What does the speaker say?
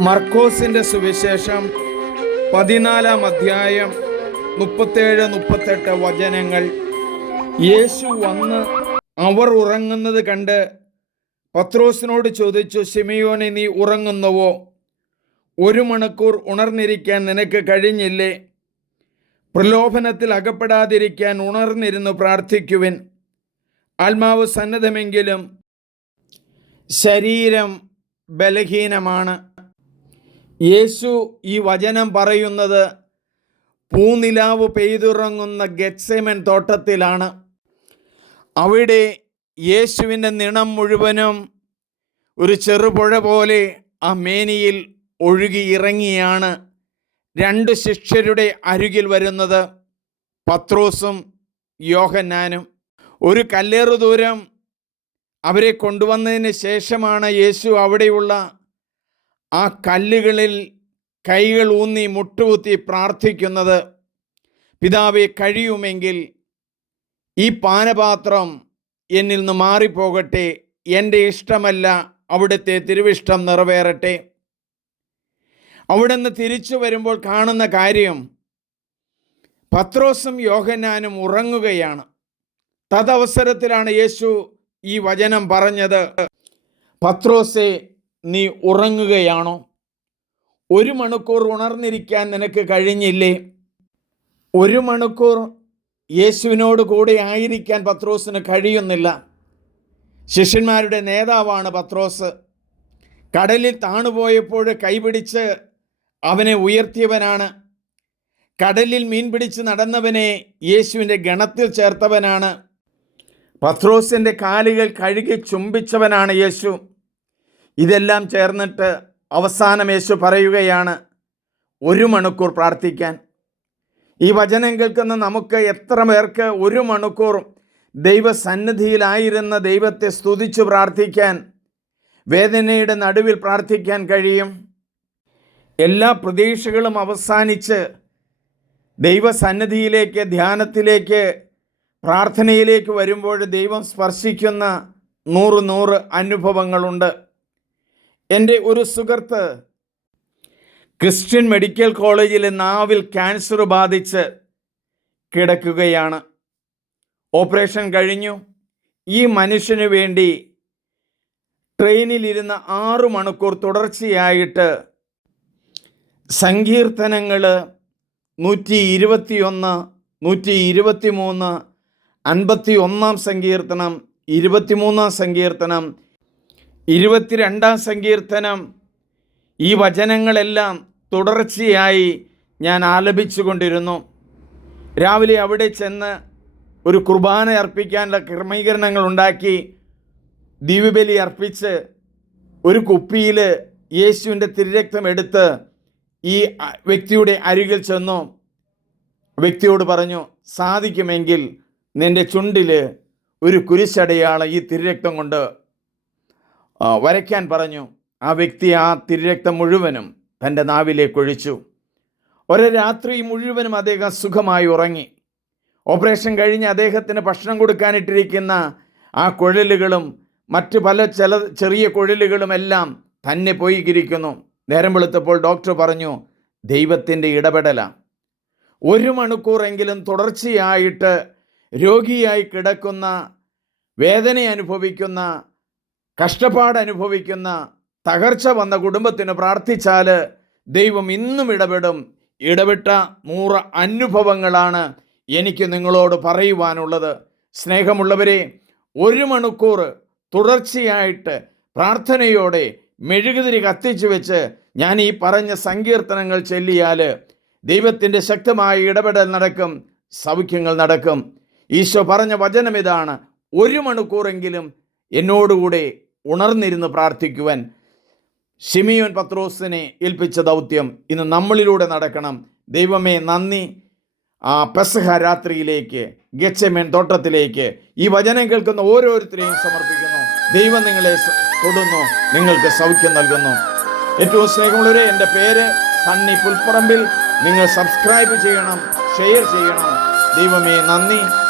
മർക്കോസിന്റെ സുവിശേഷം പതിനാലാം അധ്യായം മുപ്പത്തേഴ് മുപ്പത്തെട്ട് വചനങ്ങൾ. യേശു വന്ന് അവർ ഉറങ്ങുന്നത് കണ്ട് പത്രോസിനോട് ചോദിച്ചു സിമിയോനെ നീ ഉറങ്ങുന്നുവോ? ഒരു മണിക്കൂർ ഉണർന്നിരിക്കാൻ നിനക്ക് കഴിഞ്ഞില്ലേ? പ്രലോഭനത്തിൽ അകപ്പെടാതിരിക്കാൻ ഉണർന്നിരുന്നു പ്രാർത്ഥിക്കുവിൻ. ആത്മാവ് സന്നദ്ധമെങ്കിലും ശരീരം ബലഹീനമാണ്. യേശു ഈ വചനം പറയുന്നത് പൂനിലാവ് പെയ്തുറങ്ങുന്ന ഗെറ്റ്സെമൻ തോട്ടത്തിലാണ്. അവിടെ യേശുവിന്റെ നിണം മുഴുവനും ഒരു ചെറുപുഴ പോലെ ആ മേനിയിൽ ഒഴുകി ഇറങ്ങിയാണ് രണ്ട് ശിഷ്യരുടെ അരികിൽ വരുന്നത് പത്രോസും യോഹന്നാനും. ഒരു കല്ലേറു ദൂരം അവരെ കൊണ്ടുവന്നതിന് ശേഷമാണ് യേശു അവിടെയുള്ള ആ കല്ലുകളിൽ കൈകൾ ഊന്നി മുട്ടുകുത്തി പ്രാർത്ഥിക്കുന്നത് പിതാവെ കഴിയുമെങ്കിൽ ഈ പാനപാത്രം എന്നിൽ നിന്ന് മാറിപ്പോകട്ടെ. എന്റെ ഇഷ്ടമല്ല അവിടുത്തെ തിരുവിഷ്ടം നിറവേറട്ടെ. അവിടെ നിന്ന് തിരിച്ചു വരുമ്പോൾ കാണുന്ന കാര്യം പത്രോസും യോഹന്നാനും ഉറങ്ങുകയാണ്. തദവസരത്തിലാണ് യേശു ഈ വചനം പറഞ്ഞത്. പത്രോസെ നീ ഉറങ്ങുകയാണോ? ഒരു മണിക്കൂർ ഉണർന്നിരിക്കാൻ നിനക്ക് കഴിഞ്ഞില്ലേ? ഒരു മണിക്കൂർ യേശുവിനോട് കൂടെ ആയിരിക്കാൻ പത്രോസിന് കഴിയുന്നില്ല. ശിഷ്യന്മാരുടെ നേതാവാണ് പത്രോസ്. കടലിൽ താണുപോയപ്പോൾ കൈപിടിച്ച് അവനെ ഉയർത്തിയവനാണ്. കടലിൽ മീൻ പിടിച്ച് നടന്നവനെ യേശുവിന്റെ ഗണത്തിൽ ചേർത്തവനാണ്. പത്രോസിന്റെ കാലുകൾ കഴുകി ചുംബിച്ചവനാണ് യേശു. ഇതെല്ലാം ചേർന്നിട്ട് അവസാനം യേശു പറയുകയാണ് ഒരു മണിക്കൂർ പ്രാർത്ഥിക്കാൻ. ഈ വചനം കേൾക്കുന്ന നമുക്ക് എത്ര പേർക്ക് ഒരു മണിക്കൂർ ദൈവസന്നിധിയിലായിരുന്ന ദൈവത്തെ സ്തുതിച്ചു പ്രാർത്ഥിക്കാൻ വേദനയുടെ നടുവിൽ പ്രാർത്ഥിക്കാൻ കഴിയും? എല്ലാ പ്രതീക്ഷകളും അവസാനിച്ച് ദൈവസന്നിധിയിലേക്ക് ധ്യാനത്തിലേക്ക് പ്രാർത്ഥനയിലേക്ക് വരുമ്പോൾ ദൈവം സ്പർശിക്കുന്ന നൂറ് നൂറ് അനുഭവങ്ങളുണ്ട്. എന്റെ ഒരു സുഹൃത്ത് ക്രിസ്ത്യൻ മെഡിക്കൽ കോളേജിൽ നാവിൽ ക്യാൻസർ ബാധിച്ച് കിടക്കുകയാണ്. ഓപ്പറേഷൻ കഴിഞ്ഞു. ഈ മനുഷ്യന് വേണ്ടി ട്രെയിനിലിരുന്ന ആറു മണിക്കൂർ തുടർച്ചയായിട്ട് സങ്കീർത്തനങ്ങൾ നൂറ്റി ഇരുപത്തിയൊന്ന് നൂറ്റി ഇരുപത്തി മൂന്ന് അൻപത്തി ഒന്നാം സങ്കീർത്തനം ഇരുപത്തിമൂന്നാം സങ്കീർത്തനം ഇരുപത്തിരണ്ടാം സങ്കീർത്തനം. ഈ വചനങ്ങളെല്ലാം തുടർച്ചയായി ഞാൻ ആലപിച്ചു കൊണ്ടിരുന്നു രാവിലെ അവിടെ ചെന്ന് ഒരു കുർബാന അർപ്പിക്കാനുള്ള ക്രമീകരണങ്ങൾ ഉണ്ടാക്കി ദീപബലി അർപ്പിച്ച് ഒരു കുപ്പിയിൽ യേശുവിന്റെ തിരുരക്തം എടുത്ത് ഈ വ്യക്തിയുടെ അരികിൽ ചെന്നു. വ്യക്തിയോട് പറഞ്ഞു സാധിക്കുമെങ്കിൽ നിന്റെ ചുണ്ടിൽ ഒരു കുരിശടയാളം ഈ തിരുരക്തം കൊണ്ട് വരയ്ക്കാൻ പറഞ്ഞു. ആ വ്യക്തി ആ തിരുരക്തം മുഴുവനും തന്റെ നാവിലേക്ക് ഒഴിച്ചു. ഒരു രാത്രി മുഴുവനും അദ്ദേഹം സുഖമായി ഉറങ്ങി. ഓപ്പറേഷൻ കഴിഞ്ഞ് അദ്ദേഹത്തിന് ഭക്ഷണം കൊടുക്കാനിട്ടിരിക്കുന്ന ആ കുഴലുകളും മറ്റ് പല ചില ചെറിയ കുഴലുകളും എല്ലാം തന്നെ പോയിക്കിരിക്കുന്നു നേരം വെളുത്തപ്പോൾ ഡോക്ടർ പറഞ്ഞു ദൈവത്തിന്റെ ഇടപെടലാണ് ഒരു മണിക്കൂറെങ്കിലും തുടർച്ചയായിട്ട് രോഗിയായി കിടക്കുന്ന വേദന അനുഭവിക്കുന്ന കഷ്ടപ്പാട് അനുഭവിക്കുന്ന തകർച്ച വന്ന കുടുംബത്തിന് പ്രാർത്ഥിച്ചാൽ ദൈവം ഇന്നും ഇടപെടും. ഇടപെട്ട നൂറ് അനുഭവങ്ങളാണ് എനിക്ക് നിങ്ങളോട് പറയുവാനുള്ളത്. സ്നേഹമുള്ളവരെ ഒരു മണിക്കൂർ തുടർച്ചയായിട്ട് പ്രാർത്ഥനയോടെ മെഴുകുതിരി കത്തിച്ചു വെച്ച് ഞാൻ ഈ പറഞ്ഞ സങ്കീർത്തനങ്ങൾ ചൊല്ലിയാൽ ദൈവത്തിന്റെ ശക്തമായ ഇടപെടൽ നടക്കും സൗഖ്യങ്ങൾ നടക്കും. ഈശോ പറഞ്ഞ വചനം ഇതാണ്. ഒരു മണിക്കൂറെങ്കിലും എന്നോടുകൂടെ ഉണർന്നിരുന്ന് പ്രാർത്ഥിക്കുവാൻ ഷിമിയോൻ പത്രോസിനെ ഏൽപ്പിച്ച ദൗത്യം ഇന്ന് നമ്മളിലൂടെ നടക്കണം. ദൈവമേ നന്ദി. ആ പെസഹ രാത്രിയിലേക്ക് ഗച്ചമേൻ തോട്ടത്തിലേക്ക് ഈ വചനം കേൾക്കുന്ന ഓരോരുത്തരെയും സമർപ്പിക്കുന്നു. ദൈവം നിങ്ങളെ തൊടുന്നു. നിങ്ങൾക്ക് സൗഖ്യം നൽകുന്നു. ഏറ്റവും സ്നേഹമുള്ളവരെ എന്റെ പേര് സണ്ണി പുൽപ്പറമ്പിൽ. നിങ്ങൾ സബ്സ്ക്രൈബ് ചെയ്യണം ഷെയർ ചെയ്യണം. ദൈവമേ നന്ദി.